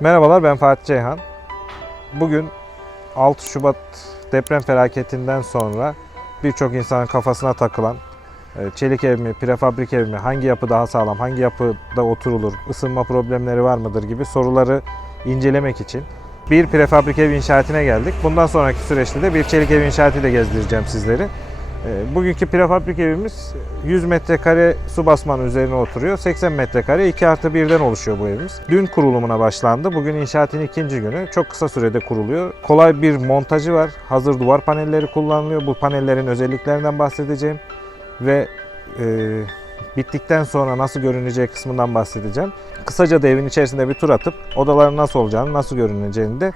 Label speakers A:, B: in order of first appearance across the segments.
A: Merhabalar ben Fatih Ceyhan. Bugün 6 Şubat deprem felaketinden sonra birçok insanın kafasına takılan e, çelik ev mi, prefabrik ev mi, hangi yapı daha sağlam, hangi yapıda oturulur, ısınma problemleri var mıdır gibi soruları incelemek için bir prefabrik ev inşaatine geldik. Bundan sonraki süreçte de bir çelik ev inşaatıyla gezdireceğim sizleri. E, Bugünkü prefabrik evimiz 100 metrekare su basmanı üzerine oturuyor. 80 metrekare 2 artı 1'den oluşuyor bu evimiz. Dün kurulumuna başlandı. Bugün inşaatın ikinci günü. Çok kısa sürede kuruluyor. Kolay bir montajı var. Hazır duvar panelleri kullanılıyor. Bu panellerin özelliklerinden bahsedeceğim. Ve e, bittikten sonra nasıl görüneceği kısmından bahsedeceğim. Kısaca da evin içerisinde bir tur atıp odaların nasıl olacağını, nasıl görüneceğini de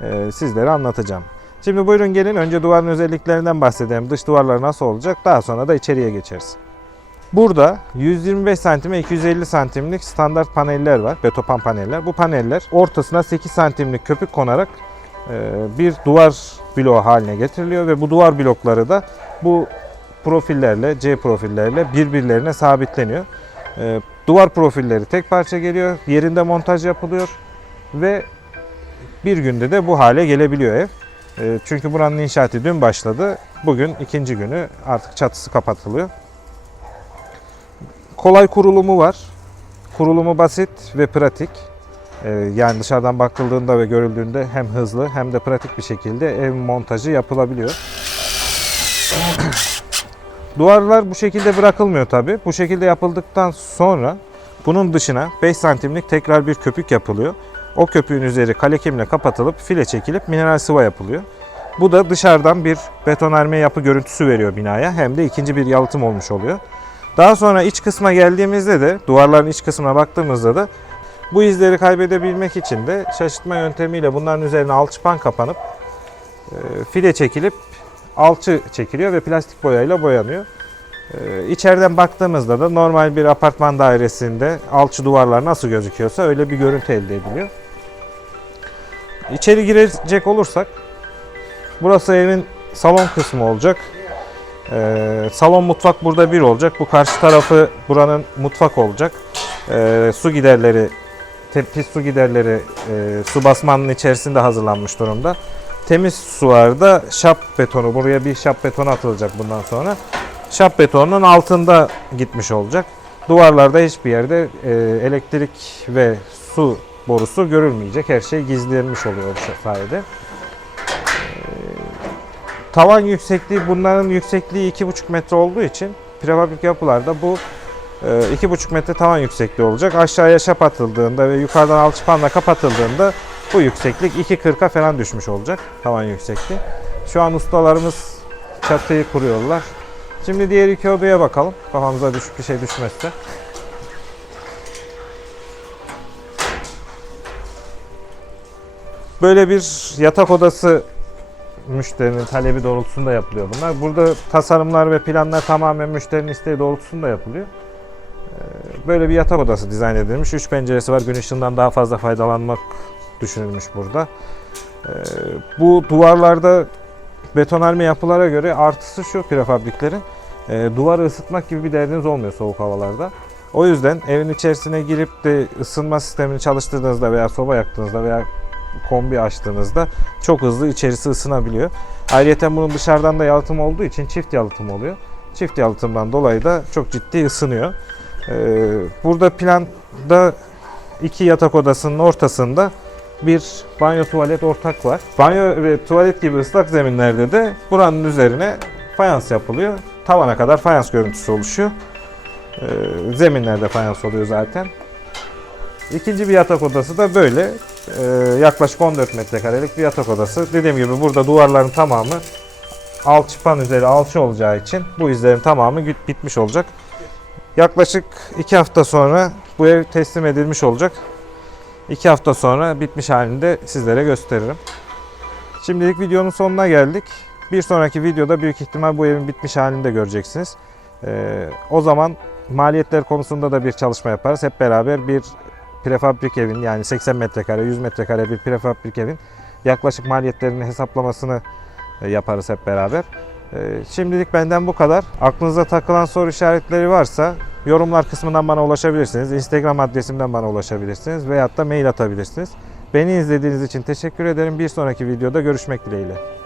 A: e, sizlere anlatacağım. Şimdi buyurun gelin önce duvarın özelliklerinden bahsedelim. Dış duvarlar nasıl olacak? Daha sonra da içeriye geçeriz. Burada 125 santim ve 250 santimlik standart paneller var. Betopan paneller. Bu paneller ortasına 8 santimlik köpük konarak e, bir duvar bloğu haline getiriliyor ve bu duvar blokları da bu profillerle, C profillerle birbirlerine sabitleniyor. E, Duvar profilleri tek parça geliyor, yerinde montaj yapılıyor ve bir günde de bu hale gelebiliyor ev. E, Çünkü buranın inşaatı dün başladı. Bugün ikinci günü artık çatısı kapatılıyor. Kolay kurulumu var. Kurulumu basit ve pratik. E, Yani dışarıdan bakıldığında ve görüldüğünde hem hızlı hem de pratik bir şekilde ev montajı yapılabiliyor. Duvarlar bu şekilde bırakılmıyor tabi. Bu şekilde yapıldıktan sonra bunun dışına 5 santimlik tekrar bir köpük yapılıyor. O köpüğün üzeri kalekimle kapatılıp file çekilip mineral sıva yapılıyor. Bu da dışarıdan bir betonarme yapı görüntüsü veriyor binaya. Hem de ikinci bir yalıtım olmuş oluyor. Daha sonra iç kısma geldiğimizde de duvarların iç kısmına baktığımızda da bu izleri kaybedebilmek için de şaşırtma yöntemiyle bunların üzerine alçıpan kapanıp e, file çekilip alçı çekiliyor ve plastik boyayla boyanıyor. Ee, İçeriden baktığımızda da normal bir apartman dairesinde alçı duvarlar nasıl gözüküyorsa öyle bir görüntü elde ediliyor. İçeri girecek olursak burası evin salon kısmı olacak. Ee, salon mutfak burada bir olacak. Bu karşı tarafı buranın mutfak olacak. Ee, su giderleri, pis su giderleri e, su basmanının içerisinde hazırlanmış durumda. Temiz sularda şap betonu, buraya bir şap betonu atılacak bundan sonra. Şap betonunun altında gitmiş olacak. Duvarlarda hiçbir yerde e, elektrik ve su borusu görülmeyecek. Her şey gizlenmiş oluyor bu sayede. E, tavan yüksekliği, bunların yüksekliği 2,5 metre olduğu için prefabrik yapılarda bu e, 2,5 metre tavan yüksekliği olacak. Aşağıya şap atıldığında ve yukarıdan alçıpanla kapatıldığında bu yükseklik 2.40'a falan düşmüş olacak tavan yüksekliği. Şu an ustalarımız çatıyı kuruyorlar. Şimdi diğer iki odaya bakalım. Kafamıza düşük bir şey düşmezse. Böyle bir yatak odası müşterinin talebi doğrultusunda yapılıyor bunlar. Burada tasarımlar ve planlar tamamen müşterinin isteği doğrultusunda yapılıyor. Ee, Böyle bir yatak odası dizayn edilmiş. Üç penceresi var. Gün ışığından daha fazla faydalanmak düşünülmüş burada. Ee, Bu duvarlarda betonarme yapılara göre artısı şu prefabriklerin. E, duvarı ısıtmak gibi bir derdiniz olmuyor soğuk havalarda. O yüzden evin içerisine girip de ısınma sistemini çalıştırdığınızda veya soba yaktığınızda veya kombi açtığınızda çok hızlı içerisi ısınabiliyor. Ayrıca bunun dışarıdan da yalıtım olduğu için çift yalıtım oluyor. Çift yalıtımdan dolayı da çok ciddi ısınıyor. E, burada planda iki yatak odasının ortasında bir banyo tuvalet ortak var. Banyo ve tuvalet gibi ıslak zeminlerde de buranın üzerine fayans yapılıyor. Tavana kadar fayans görüntüsü oluşuyor. Ee, zeminlerde fayans oluyor zaten. İkinci bir yatak odası da böyle. Ee, yaklaşık 14 metrekarelik bir yatak odası. Dediğim gibi burada duvarların tamamı alçıpan üzeri alçı olacağı için bu izlerin tamamı bitmiş olacak. Yaklaşık 2 hafta sonra bu ev teslim edilmiş olacak. 2 hafta sonra bitmiş halinde sizlere gösteririm. Şimdilik videonun sonuna geldik. Bir sonraki videoda büyük ihtimal bu evin bitmiş halini de göreceksiniz. Ee, o zaman maliyetler konusunda da bir çalışma yaparız. Hep beraber bir prefabrik evin yani 80 metrekare, 100 metrekare bir prefabrik evin yaklaşık maliyetlerini hesaplamasını e, yaparız hep beraber. Ee, Şimdilik benden bu kadar. Aklınıza takılan soru işaretleri varsa yorumlar kısmından bana ulaşabilirsiniz. Instagram adresimden bana ulaşabilirsiniz veyahut da mail atabilirsiniz. Beni izlediğiniz için teşekkür ederim. Bir sonraki videoda görüşmek dileğiyle.